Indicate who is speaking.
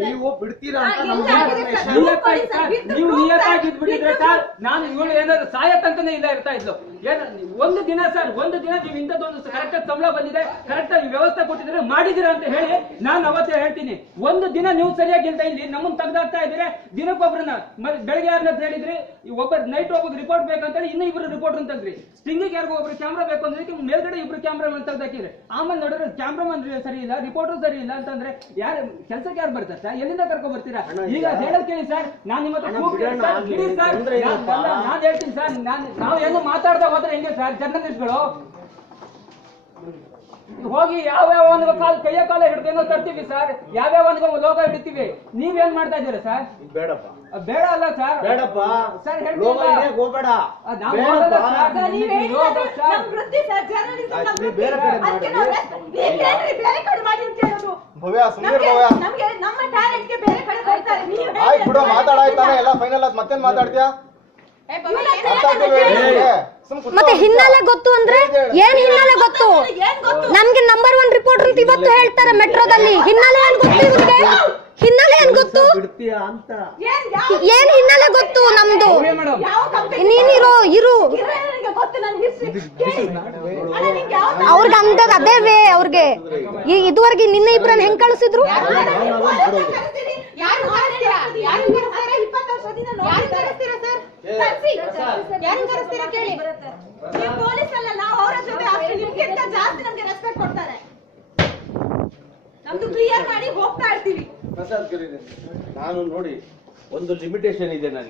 Speaker 1: ನೀವು ಬಿಡ್ತೀರಾ ಅಂತ
Speaker 2: ಆ, ಇಲ್ಲ,
Speaker 1: ನಮ್ಗೆ
Speaker 2: ಆಗಿದೆ ಸರ್.
Speaker 1: information.
Speaker 3: ನಿಯತ್ತಾಗಿ
Speaker 2: ಸರ್,
Speaker 3: ಸರ್,
Speaker 2: ಬಿಟ್ಟು
Speaker 3: ನೀವು
Speaker 2: proof
Speaker 3: ನಿಯತ್ತಾಗಿ
Speaker 2: ಸರ್,
Speaker 3: ಇದ್ಬಿಟ್ಟಿದ್ರೆ ಸರ್ ನಾನು ಇವಳು ಏನಾದ್ರು ಸಾಯತ್ತಂತಾನೆ ಇಲ್ಲ ಇರ್ತಾ ಇದ್ಲು. ಏನ ಒಂದು ದಿನ ಸರ್ ಒಂದು ದಿನ ನೀವು ಇಂಥದ್ದೊಂದು ಕರೆಕ್ಟ್ ಸಂಬಳ ಬಂದಿದೆ ಕರೆಕ್ಟ್ ಆಗಿ ವ್ಯವಸ್ಥೆ ಕೊಟ್ಟಿದ್ರೆ ಮಾಡಿದಿರಾ ಅಂತ ಹೇಳಿ ನಾನು ಅವತ್ತೇ ಹೇಳ್ತೀನಿ. ಒಂದು ದಿನ ನೀವು ಸರಿಯಾಗಿ ಇಲ್ದ ಇಲ್ಲಿ ನಮ್ಮನ್ನ ತೆಗ್ದಾಕ್ತಾ ಇದ್ರೆ ದಿನಕ್ಕೊಬ್ರನ್ನ ಬೆಳಗ್ಗೆ ಯಾರನ್ನ ಹೇಳಿದ್ರಿ ಒಬ್ಬರು ಒಬ್ಬ ನೈಟ್ ಹೋಗೋದು ರಿಪೋರ್ಟ್ ಬೇಕಂತೇಳಿ ಇನ್ನೂ ಇಬ್ರು ರಿಪೋರ್ಟ್ ಅಂತಂದ್ರಿ ಸ್ಟಿಂಗಿಗೆ ಯಾರಿಗೂ ಒಬ್ರು ಕ್ಯಾಮ್ರಾ ಬೇಕು ಅಂದ್ರೆ ಮೇಲ್ಗಡೆ ಇಬ್ರು ಕ್ಯಾಮ್ರಾಮನ್ ತೆಗ್ದಾಕಿದ್ರೆ. ಆಮೇಲೆ ನೋಡಿದ್ರೆ ಕ್ಯಾಮ್ರಾಮನ್ ಸರಿ ಇಲ್ಲ ರಿಪೋರ್ಟರ್ ಸರಿ ಇಲ್ಲ ಅಂತಂದ್ರೆ ಯಾರು ಕೆಲಸಕ್ಕೆ ಯಾರು ಬರ್ತಾರೆ ಸರ್ ಎಲ್ಲಿಂದ ಕರ್ಕೊಂಡ್ ಬರ್ತೀರಾ? ಈಗ
Speaker 1: ಈಗ-
Speaker 3: ಹೇಳೋದ್ ಕೇಳಿ ಸರ್ ನಾನು ನಿಮ್ಮ
Speaker 1: ಬಿಡೋಣ,
Speaker 3: ಸರ್, ನಾನು ಹೇಳ್ತೀನಿ ಸರ್. ನಾನು ನಾವು ಏನು ಮಾತಾಡ್ತಾ ಹೋದ್ರೆ ಹೆಂಗೆ ಸರ್? ಜರ್ನಲಿಸ್ಟ್ಗಳು. ಹೋಗಿ ಯಾವ್ಯಾವ ಒಂದು ಕಾಲ್ ಕೈಯ ಕಾಲ ಹಿಡ್ದೇನೋ ತರ್ತೀವಿ ಸರ್. ಯಾವ್ಯಾವ ಒಂದು ಲೋಗ ಹಿಡಿತೀವಿ. ಏನ್ ಮಾಡ್ತಾ ಇದ್ದೀರಾ ಸರ್?
Speaker 1: ಇದ್ ಬೇಡಪ್ಪ
Speaker 3: ಬೇಡ ಅಲ್ಲ ಸರ್.
Speaker 1: ಬೇಡಪ್ಪ.
Speaker 3: ಸರ್,
Speaker 1: ಹೋಗ್ಬೇಡ?
Speaker 4: ಭವ್ಯ ಸುಮ್ಮನೆ ಭವ್ಯ.
Speaker 2: ನಮ್ಗೆ ನಮ್ಮ ಬೇರೆ ಕಡೆ ಕೊಡ್ತಾರೆ. ನೀವ್ ಹೇಳಿ
Speaker 4: ಆಯ್ತು ಬಿಡು ಮಾತಾಡಾಯ್ತಾನೆ. ಎಲ್ಲ ಫೈನಲ್ ಆದ್ ಮತ್ತೇನ್ ಮಾತಾಡ್ತೀಯಾ?
Speaker 5: ಮತ್ತೆ ಹಿನ್ನೆಲೆ ಗೊತ್ತು ಅಂದ್ರೆ ಏನ್ ಹಿನ್ನೆಲೆ ಗೊತ್ತು? ನಮ್ಗೆ ನಂಬರ್ ಒನ್ ರಿಪೋರ್ಟರ್ ಅಂತ ಇವತ್ತು ಹೇಳ್ತಾರೆ ಮೆಟ್ರೋದಲ್ಲಿ. ಹಿನ್ನೆಲೆ ಏನ್ ಗೊತ್ತು ಇವ್ರಿಗೆ ಹಿನ್ನೆಲೆ ಏನ್ ಗೊತ್ತು?
Speaker 1: ಬಿಡ್ತೀಯಾ ಅಂತ
Speaker 2: ಏನ್
Speaker 5: ಹಿನ್ನೆಲೆ ಗೊತ್ತು ನಮ್ದು? ನೀನಿರೋ ಇರು? ಅವ್ರಿಗೆ ಅಂದದ ಅದೇ ವೇ ಅವ್ರಿಗೆ. ಈ- ಇದುವರೆಗೆ ನಿನ್ನೆ ಇಬ್ರನ್ನ ಹೆಂಗ್ ಕಳಿಸಿದ್ರು
Speaker 2: ಯಾರು ಕರೆಸ್ತೀರಿ? ಯಾರು ಕರೆಸ್ತೀರಾ? ಯಾರು ಕರೆಸ್ತೀರಾ? ಇಪ್ಪತ್ತು ವರ್ಷದಿಂದ ನೋಡ್ತಿದ್ದಾರೆ. ಕರ್ಸಿ. ಯಾರು ಕರೆಸ್ತೀರಾ ಕೇಳಿ. ನೀವು ಪೊಲೀಸ್ ಅಲ್ಲ ನಾವು ಅವರ ಜೊತೆ ಅಷ್ಟೇ ನಿಮ್ಗಿಂತ ಜಾಸ್ತಿ ನಮ್ಗೆ ರೆಸ್ಪೆಕ್ಟ್ ಕೊಡ್ತಾರೆ. ನಮ್ದು ಕ್ಲಿಯರ್ ಮಾಡಿ ಹೋಗ್ತಾ ಇರ್ತೀವಿ.
Speaker 1: ಪ್ರಸಾದ್. ನಾನು ನೋಡಿ ಒಂದು ಲಿಮಿಟೇಷನ್ ಇದೆ ನನಗೆ.